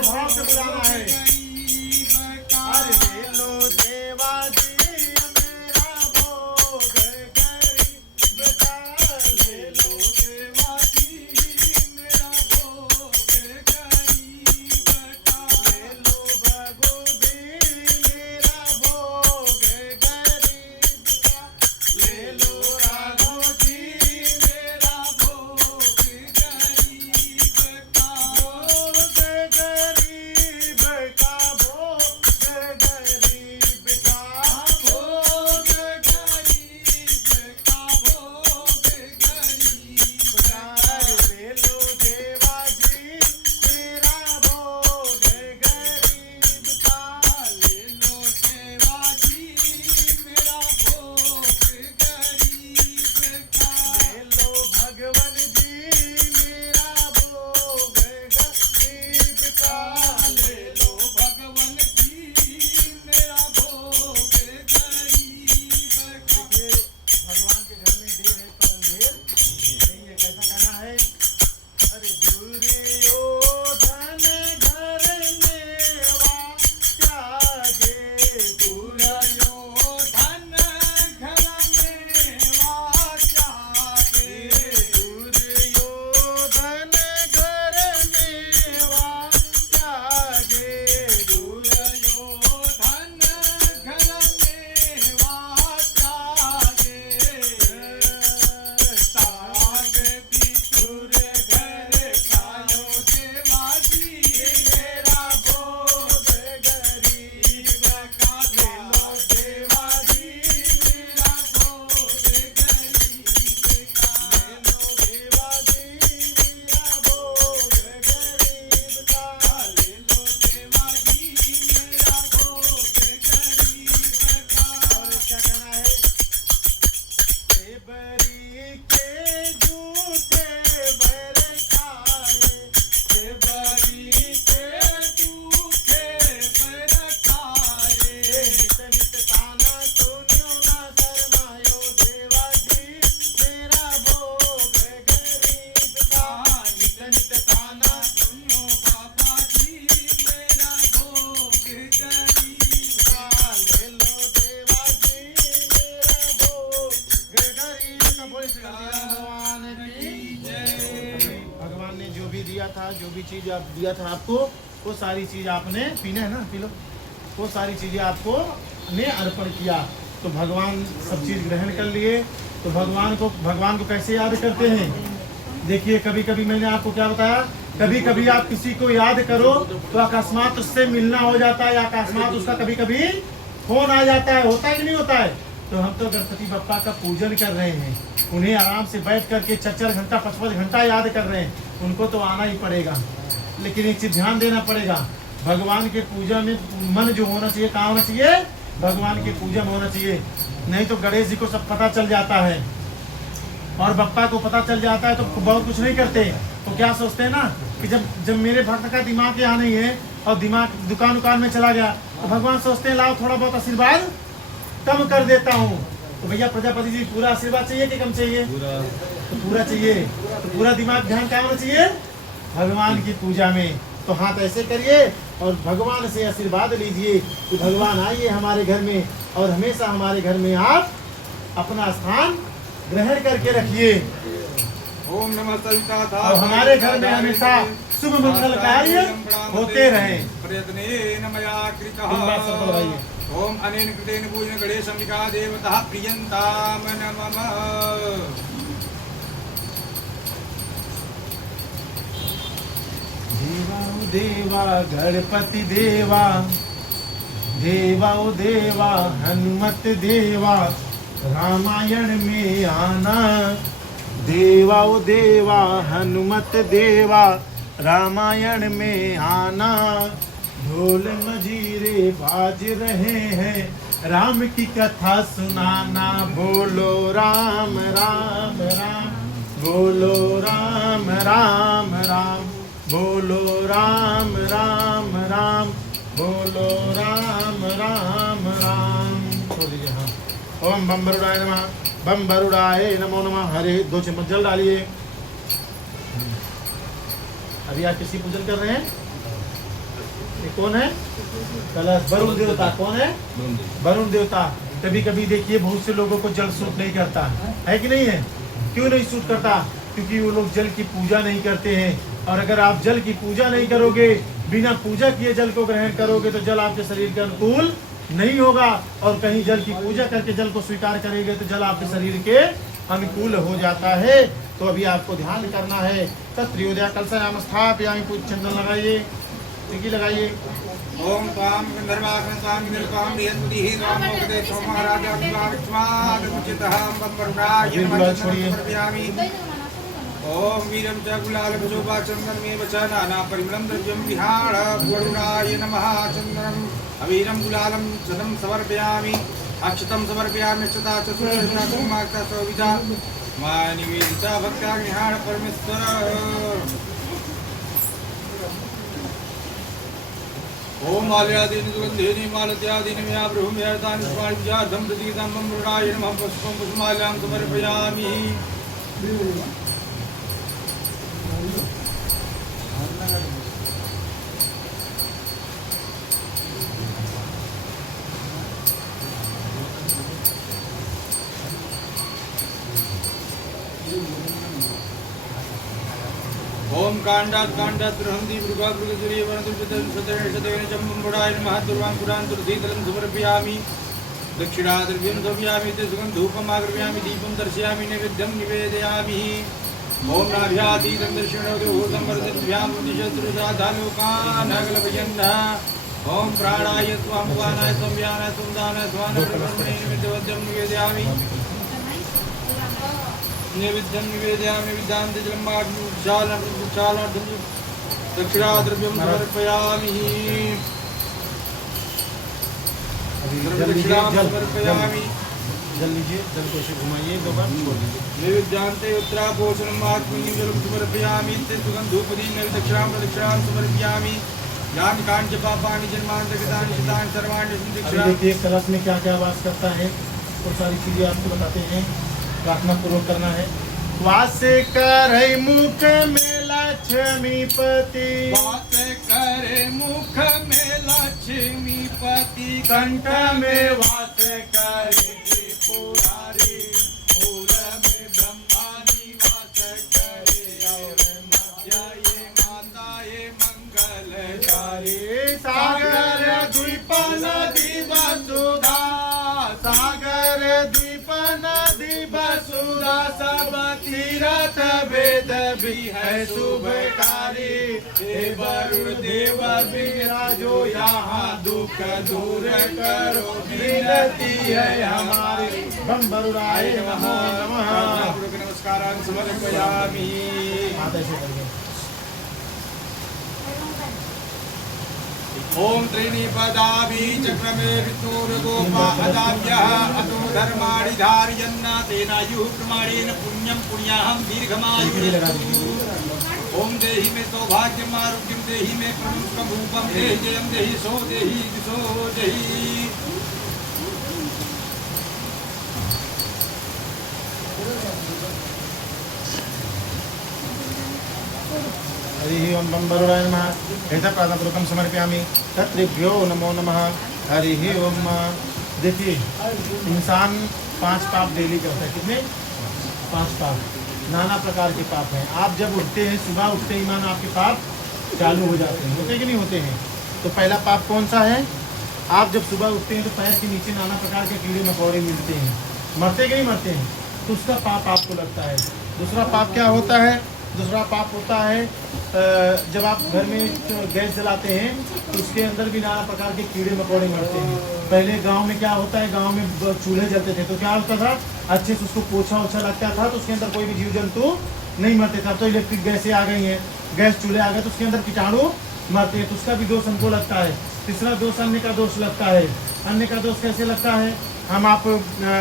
ऐसे भाव से बुलाना है। अरे ले लो देवा जी मेरा भोग गरीब का, ले लो देवा जी मेरा भोग गरीब का, ले लो भगवती मेरा भोग गरीब का, ले लो राघव जी मेरा भोग गरीब का, भोग गरीब का, भोग गरीब का, भोग गरीब का, भोग गरीब का, ले लो देवा जी मेरा भोग गरीब का, ले लो देवा जी मेरा भोग गरीब का, ले लो भगवान जी मेरा भोग गरीब का, ले लो भगवान जी मेरा भोग गरीब का। देखिए भगवान के घर में देर है पर अंधेर नहीं है। कैसा कहना है? अरे दुर्योधन घर मेवा त्यागे, दुर्योधन घर मेवा त्यागे, दुर्योधन घर मेवा त्यागे, दुर्योधन घर मेवा त्यागे, ताग बितुर घर खायो देवा जी मेरा भोग गरीब का, ले लो देवा जी मेरा भोग गरीब का, ले लो देवा जी मेरा भोग गरीब का, ले लो देवा जी मेरा भोग गरीब का। और क्या कहना है? सेबरी के जूठे बर खाए, सेबरी के जूठे बर खाए, नित नित ताना सुनियो ना शरमायो देवा जी मेरा भोग गरीब का, नित नित ताना सुनियो बाबा जी मेरा भोग गरीब का, ले लो देवा जी मेरा भोग गरीब का। बोल श्री राम भगवान की जय। भगवान ने जो भी दिया था, जो भी चीज आप दिया था आपको, वो सारी चीज आपने पीना है ना, पी लो। वो सारी चीजें आपको ने अर्पण किया, तो भगवान सब चीज ग्रहण कर लिए। तो भगवान को कैसे याद करते हैं? देखिए कभी कभी मैंने आपको क्या बताया, कभी कभी आप किसी को याद करो तो अकस्मात उससे मिलना हो जाता है, या अकस्मात उसका कभी कभी फोन आ जाता है। होता है कि नहीं होता है? तो हम तो गणपति बप्पा का पूजन कर रहे हैं, उन्हें आराम से बैठ करके 4 घंटा 5 घंटा याद कर रहे हैं, उनको तो आना ही पड़ेगा। लेकिन एक चीज ध्यान देना पड़ेगा, भगवान के पूजा में मन जो होना चाहिए, कहाँ होना चाहिए? भगवान के पूजा में होना चाहिए। नहीं तो गणेश जी को सब पता चल जाता है और बप्पा को पता चल जाता है तो बहुत कुछ नहीं करते। तो क्या सोचते हैं ना कि जब मेरे भक्त का दिमाग यहाँ नहीं है और दिमाग दुकान में चला गया, तो भगवान सोचते हैं लाओ थोड़ा बहुत आशीर्वाद कम कर देता हूँ। तो भैया प्रजापति जी पूरा आशीर्वाद चाहिए कि कम चाहिए? तो पूरा चाहिए। तो पूरा दिमाग ध्यान क्या होना चाहिए? भगवान की पूजा में। तो हाथ ऐसे करिए और भगवान से आशीर्वाद लीजिए कि भगवान आइए हमारे घर में और हमेशा हमारे घर में आप अपना स्थान ग्रहण करके रखिए। ओम नमः सविता था और हमारे घर में हमेशा शुभ मंगल कार्य होते रहे। प्रयत्नेन मया कृतः। ओम अनेन कृतेन पूजन गणेश अंबिका देवता प्रियंताम नमः। देवा गणपति देवा, देवा ओ देवा हनुमत देवा, रामायण में आना। देवा ओ देवा हनुमत देवा, रामायण में आना। ढोल मजीरे बाज रहे हैं, राम की कथा सुनाना। बोलो राम राम राम, बोलो राम राम राम, बोलो राम राम राम, बोलो राम राम राम। हाँ। ओम बम बरुड़ाय नमः, बम बरुड़ाय नमो नमः। हरे 2 चम्मच जल डालिए। अभी आप किसी पूजन कर रहे हैं? ये कौन है? कलश। वरुण देवता कौन है? वरुण देवता। कभी कभी देखिए बहुत से लोगों को जल सूट नहीं करता है कि नहीं है? क्यों नहीं सूट करता? क्योंकि वो लोग जल की पूजा नहीं करते हैं। और अगर आप जल की पूजा नहीं करोगे, बिना पूजा किए जल को ग्रहण करोगे तो जल आपके शरीर के अनुकूल नहीं होगा। और कहीं जल की पूजा करके जल को स्वीकार करेंगे तो जल आपके शरीर के अनुकूल हो जाता है। तो अभी आपको ध्यान करना है। तत्त्रियोदया कलशयाम स्थापयामि। पूज चंदन लगाइए, टिकी लगाइए। ओम त्वां गंधर्वाग्न त्वां निरतां रियन्ति त्वां मोक्षदे सोमराजा विवावित्वागमुचितः बम्बरुडाय नमः समर्पयामि। ओम वीरं च गुलालभुजोपा चन्दनमेव च नाना परिमलं द्रव्यं विहार वरुणाय नमः। चन्दनम् अवीरं गुलालं सदं समर्पयामि। अक्षतं समर्पयामि। अक्षता च सुरक्षता कुमार्ता सौविधा मा निवेदिता भक्त्याग्निहार परमेश्वर। ओम माल्यादीनि सुगन्धेनि मालत्यादीनि मया ब्रह्मयातानि स्वामिजार्थं प्रतीतं मृणाय नमः। पुष्पं पुष्पमाल्यां समर्पयामि। ओम कांडात् कांडात् बृहन्ति मृगा मृगचर्ये वनतु शतेन चम्बुडाय नमः। दुर्वां पुरां तुलसीदलं समर्पयामि। दक्षिणाद्रव्यं समर्पयामि। ते सुगन्धूपमागम्यामि। दीपं दर्शयामि। नैवेद्यं निवेदयामि। ओम नाभ्यातीतं दर्शनोदूतं वरदभ्यां दिशत्रुसाधालोकान् अगलभयन्नः। ओम प्राणाय त्वां उपानाय त्वं व्यानाय त्वं दानाय स्वानाय ब्रह्मणे निवेद्यं निवेदयामि। नैवेद्यं निवेदयामि। विदान्तिजलमार्जुचालार्जुं दक्षिणाद्रव्यं समर्पयामि। दक्षिणां समर्पयामि। जल लीजिए, जल को ऐसे घुमाइए, दो बार छोड़ दीजिए। नैवेद्यान्ते उत्तरापोषणम् आत्मनीं जलं समर्पयामि। ते सुगन्धूपदीं दक्षिणां प्रदक्षिणां समर्पयामि। यानि कानि च पापानि जन्मान्तर्गतानि शितानि सर्वाणि अभी देखिए कलश में क्या क्या वास करता है, वो सारी चीजें आपको बताते हैं। प्रार्थना पूर्वक करना है। वास करे मुख में लक्ष्मीपति, वास करे मुख में लक्ष्मीपति। कंठ में वास करे त्रिपुरारी, मूल में ब्रह्मा निवास करे। और मध्य ये माता ये मंगलकारी। सागर द्वीप नदी वसुधा, सागर द्वीप नदी वसुधा, सब तीरथ वेद भी है शुभकारी। हे वरुण देव विराजो यहाँ, दुख दूर करो विनती है हमारी। बम वरुणाय नमः। नमस्कारान् समर्पयामि। माता से करिए। ओम त्रीणि पदाभि चक्रमे विष्णुर्गोपा अदाव्यः अतो धर्माणि धारयन् तेनायुः प्रमाणेन पुण्यं पुण्याहं दीर्घमायुः। ओम देहि मे सौभाग्यम् आरोग्यं देहि मे प्रमुखं रूपं देहि जयं देहि सो देहि दिशो देहि। हरि ओम बम वरुणाय नमः। ऐसा प्रार्थनापूर्वकं समर्पयामि। तत्रेभ्यो नमो नमः। हरि ओम। देखिए इंसान 5 पाप डेली करता है। कितने? 5 पाप, नाना प्रकार के पाप हैं। आप जब उठते हैं, सुबह उठते ही मानो आपके पाप चालू हो जाते हैं। होते कि नहीं होते हैं? तो पहला पाप कौन सा है? आप जब सुबह उठते हैं तो पैर के नीचे नाना प्रकार के कीड़े मकोड़े मिलते हैं। मरते कि नहीं मरते हैं? तो उसका पाप आपको लगता है। दूसरा पाप क्या होता है? दूसरा पाप होता है जब आप घर में गैस जलाते हैं तो उसके अंदर भी नाना प्रकार के कीड़े मकोड़े मरते हैं। पहले गांव में क्या होता है, गांव में चूल्हे जलते थे तो क्या होता था, अच्छे से उसको पोछा ओछा लगता था तो उसके अंदर कोई भी जीव जंतु नहीं मरते था। तो इलेक्ट्रिक गैसें आ गई हैं, गैस चूल्हे आ गए तो उसके अंदर कीटाणु मरते हैं। तो उसका भी दोष हमको लगता है। तीसरा दोष अन्य का दोष लगता है। अन्य का दोष कैसे लगता है? हम आप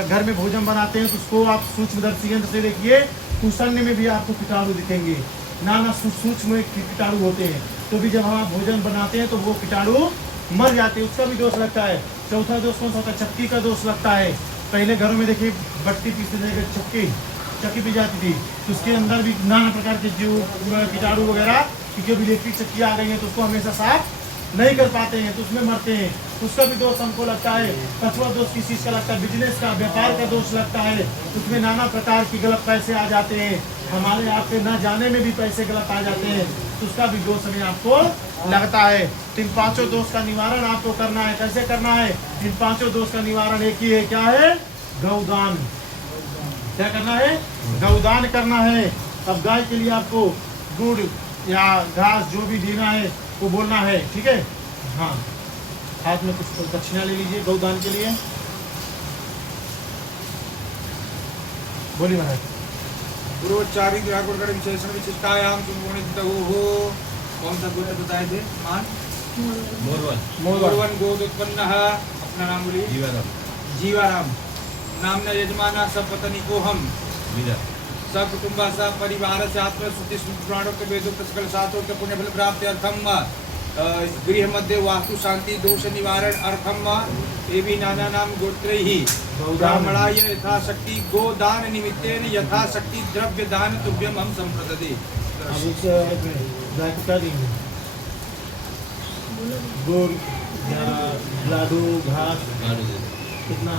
घर में भोजन बनाते हैं तो उसको आप सूक्ष्मदर्शी यंत्र से देखिए, उस अन्न में भी आपको कीटाणु दिखेंगे। नाना सूक्ष्म कीटाणु होते हैं। तो भी जब हम भोजन बनाते हैं तो वो कीटाणु मर जाते हैं, उसका भी दोष लगता है। चौथा दोष कौन सा होता है? चक्की का दोष लगता है। पहले घरों में देखिए बट्टी पीसते थे, चक्की पी जाती थी तो उसके अंदर भी नाना प्रकार के जो कीटाणु वगैरह, क्योंकि अब इलेक्ट्रिक चक्की आ गई है तो उसको हमेशा साफ नहीं कर पाते हैं तो उसमें मरते हैं, उसका भी दोष हमको लगता है। पांचवा दोष किस चीज़ का लगता है? बिजनेस का, व्यापार का दोष लगता है। उसमें नाना प्रकार की गलत पैसे आ जाते हैं, हमारे आपके न जाने में भी पैसे गलत आ जाते हैं, तो उसका भी दोष हमें आपको लगता है। इन पांचों दोष का निवारण आपको करना है। कैसे करना है? इन पांचों दोष का निवारण एक ही है, क्या है? गौदान। क्या करना है? गौदान करना है। अब गाय के लिए आपको गुड़ या घास जो भी देना है वो बोलना है, ठीक है? हाँ, हाथ में कुछ दक्षिणा ले लीजिए गौदान के लिए। बोलिए महाराज। पूर्वोच्चारित व्याकुलगण विशेषण विशिष्टायाम हो। कौन सा गोत्र बताए थे? मान मोरवन गोद उत्पन्न। अपना नाम बोलिए। जीवाराम। नामना यजमाना सपत्नी को हम सकुटुंबा स परिवार से आत्मश्रुति पुराणोक्त वेदोक्त सकल शास्त्रोक्त पुण्यफल प्राप्ति अर्थम गृह मध्य वास्तु शांति दोष निवारण अर्थम एवं नाना नाम गोत्रैहि ब्राह्मणाय यथाशक्ति गोदान निमित्तेन यथाशक्ति द्रव्य दान तुभ्यम हम संप्रददे। गुड़ या लाडू घास कितना?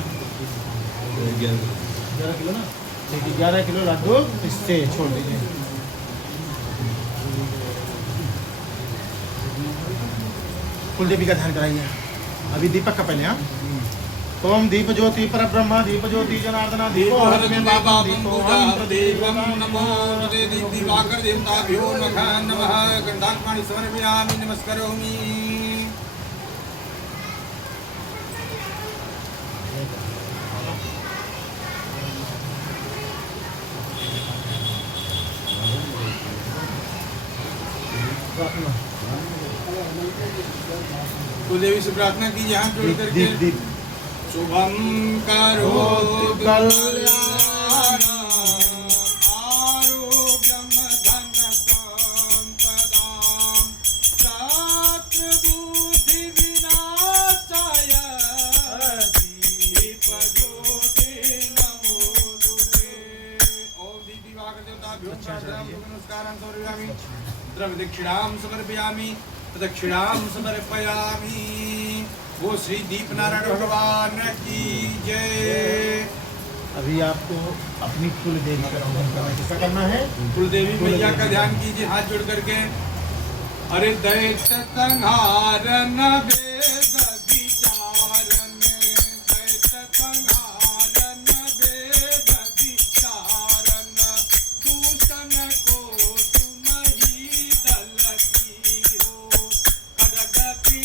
11 किलो ना? देखिए 11 किलो लाडू इससे छोड़ दीजिए। कुलदेवी का ध्यान कराइए। अभी दीपक का पहले। हाँ, ओम दीप ज्योति पर ब्रह्मा दीप ज्योति जनार्दना दीपो हर में बाबा दीपो हम देवम नमो नमः दिवाकर देवताभ्यो नमः गंधात्मानि समर्पयामि नमस्करोमि। कुलदेवी से प्रार्थना कीजिए हाथ जोड़ करके। शुभम करोतु कल्याणं आरोग्यं धन संपदां तत्र बुद्धि विनाशाय दीप ज्योति नमोस्तुते। ओम दीपि वाक् देवताभ्यो नमस्कारं समर्पयामि। द्रव्य दक्षिणां समर्पयामि। प्रदक्षिणां समर्पयामि। वो श्री दीप नारायण भगवान की जय। अभी आपको अपनी कुलदेवी का ध्यान करना है। किसका करना है? कुलदेवी मैया का ध्यान कीजिए हाथ जोड़ करके। अरे दैत्य संहारन वेद विचारन दैत्य संहारन वेद विचारन दूषण को तुम ही दलती हो खड्गति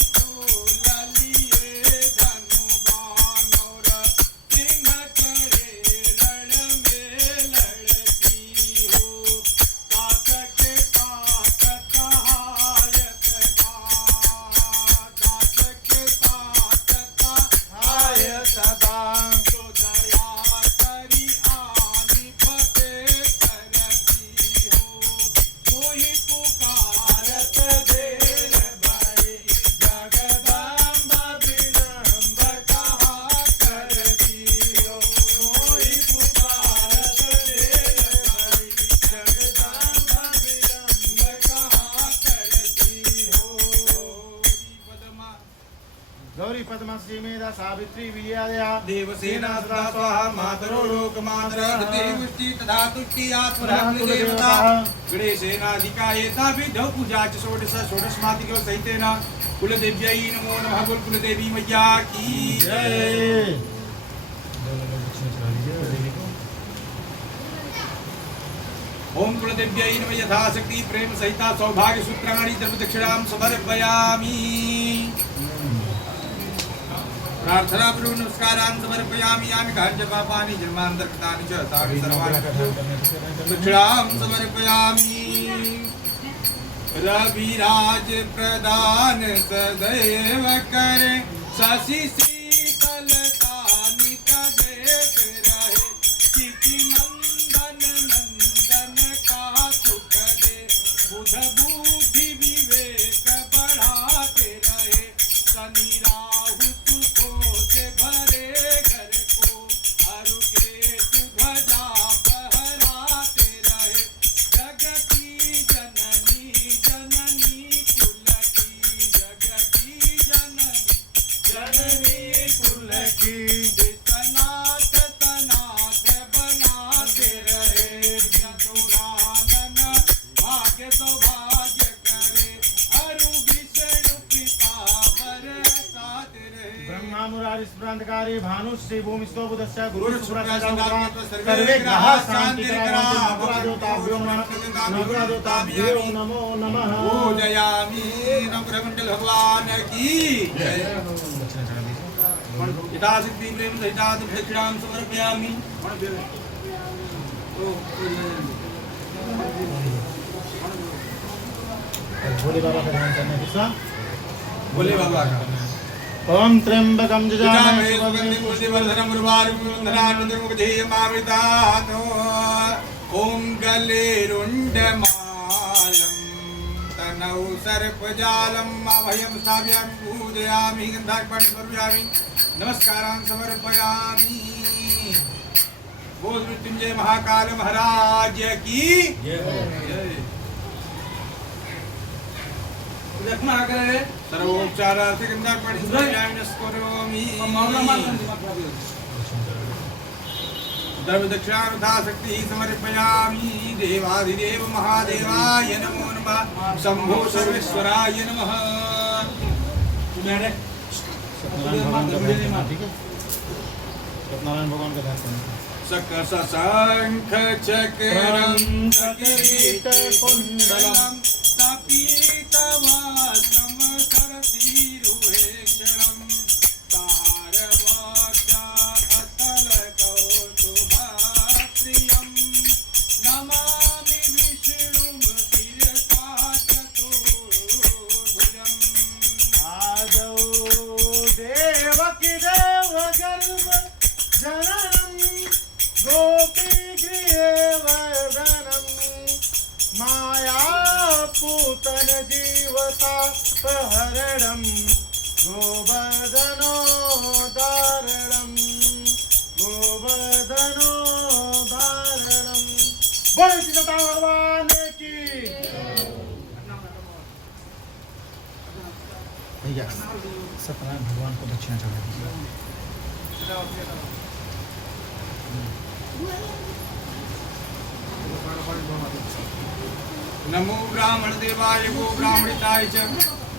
गौरी पद्मश्री मेधा सावित्री विजया देवसेना सदा स्वाहा मातरो लोकमातरः देवष्टि तथा तुष्टि आत्मरात्मदेवता गणेशेनाधिकायेता विधौ पूजा च षोडशमादिको सहितेन कुलदेव्यै नमो नमः। कुलदेवी मैया की जय। ओम कुलदेव्यै नमः। यथाशक्ति प्रेम सहिता सौभाग्य सूत्राणि द्रव्यदक्षिणां समर्पयामि। प्रार्थना पूर्वक नमस्कारान् समर्पयामि। यानि कार्य पापानि जन्मान्तरकृतानि च तानि सर्वाणि दक्षिणां समर्पयामि। रविराज प्रदान सदैव करे शशि शीतलता नित देत रहे चिति नंदन नंदन का सुख दे बुध बुद्धि विवेक बढ़ाते रहे शनि राहु भरे घर को हरु केतु ध्वजा फहराते रहे जगती जननी जननी कुल की जगती कांतकारी भानुश्री भूमिस्थो बुधस्य गुरु गुरु शुक्र शुक्र संगात्मक सर्वे ग्रह शांति नवग्रहदेवताभ्यो नमो नमः पूजयामि नवग्रहमंडल भगवान की जय यथाशक्ति प्रेम सहितात् दक्षिणां समर्पयामि भोले बाबा का ध्यान करने के साथ भोले बाबा का ओम त्र्यंबकं जामहे जजामहे सुगंधिं पुष्टिवर्धनं उर्वारुकं ओम गले रुण्डमालं तनौ सर्पजालम् अभयं स्थापयामि पूजयामि गन्धार्पणं समर्पयामि नमस्कारान् समर्पयामि बोल मृत्युंजय महाकाल महाराज की जय सर्वोपचारार्थी गंधार्पणं समर्पयामि नमस्करोमि दक्षिणार्थाशक्ति समर्पयामि देवाधिदेव महादेवाय नमो नमः शंभो सर्वेश्वराय नमः सत्यनारायण भगवान का ध्यान करना सकस शंख चक्रं किरीटकुण्डलं तपीतवस्त्रं करतिरुहेक्षणं तारवक्षा अतलकौस्तुभप्रियं नमामि विष्णुं शिरसा चतुर्भुजम् आदौ देवकी देवगर्भ जननं गोपीगृहे वर्धनं मायापूतन जीवतापहरणं गोवर्धनोदारणं बोलो सीता भगवान की भैया सत्यनारायण भगवान को दक्षिणा चढ़ा दीजिए नमो ब्राह्मण देवाय गो ब्राह्मणिताय च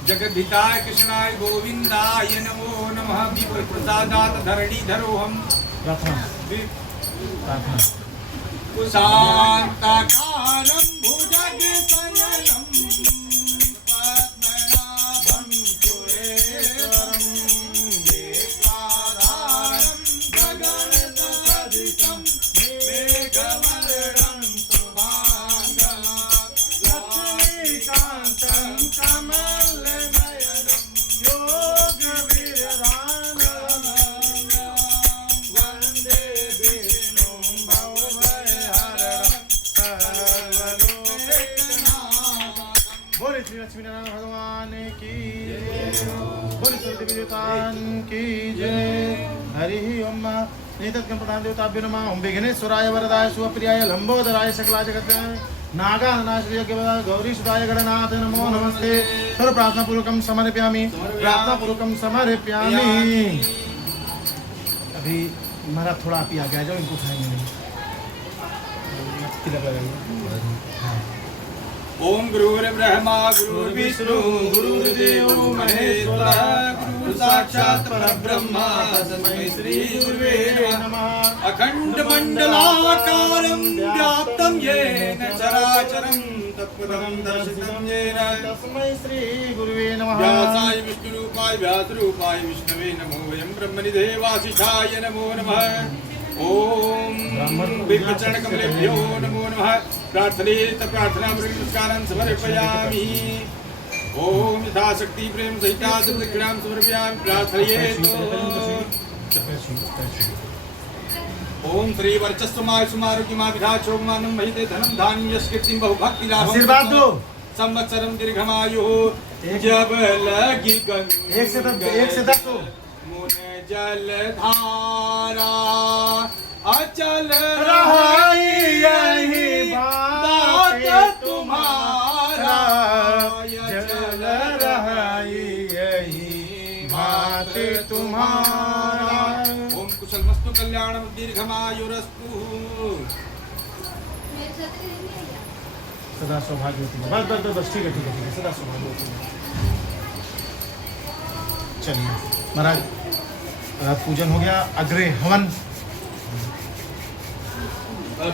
जगद्धिताय कृष्णाय गोविंदाय नमो नमः विप्र प्रसादात धरणीधरोऽहं प्रार्थना शान्ताकारं भुजगशयनं पद्मनाभं सुरेश्वरं मेघाधारं गगनसदृशं मेघवर्णं शुभाङ्गं लक्ष्मीकान्तं कमलनयनं योगवीराननं वन्दे विष्णुं बोले श्री लक्ष्मी नारायण भगवान की बोले सूर्य देवतान की जय हरि ओम नेतत्कं प्रधान देवताभ्यो नमः ओम विघ्नेश्वराय वरदाय शुभप्रियाय लंबोदराय सकला जगत नागाननाश्रिय गौरी सुदाय गणनाथ नमो नमस्ते सर्व प्रार्थना पूर्वकं समर्पयामि अभी महाराज थोड़ा आप ही आगे आ जाओ इनको खाएंगे नहीं तिलक लगाइए ओम गुरुर्ब्रह्मा गुरुर्विष्णु गुरुर्देवो महेश्वरः गुरु साक्षात् परब्रह्म तस्मै श्री गुरुवे नमः अखंड मंडलाकारं व्याप्तं येन चराचरं तत्पदं दर्शितं येन तस्मै श्री गुरुवे नमः व्यासाय विष्णुरूपाय व्यासरूपाय विष्णवे नमो वयं ब्रह्मनिधेवासिषाय नमो नमः ओम बिल्वचरणकमलेभ्यो नमो नमः प्रार्थनेत प्रार्थना नमस्कारं समर्पयामि ओम यथाशक्ति प्रेम सहितात् दक्षिणां समर्पयामि प्रार्थयेत् ओम श्री वर्चस्वमाय सुमारोग्यमा विधाचोमानं महिते धनं धान्यं यस्कीर्तिं बहुभक्तिलाभं आशीर्वाद दो संवत्सरं दीर्घमायुः जब लगी गंगा एक से दस दो मुन जलधारा अचल रहाई यही बात तुम्हारा जल रहाई यही बात तुम्हारा ओम कुशलमस्तु कल्याणं दीर्घमायुरस्तु सदा सौभाग्यवती बस बस बस ठीक है सदा सौभाग्यवती चलिए महाराज पूजन हो गया। अग्रे हवन। अब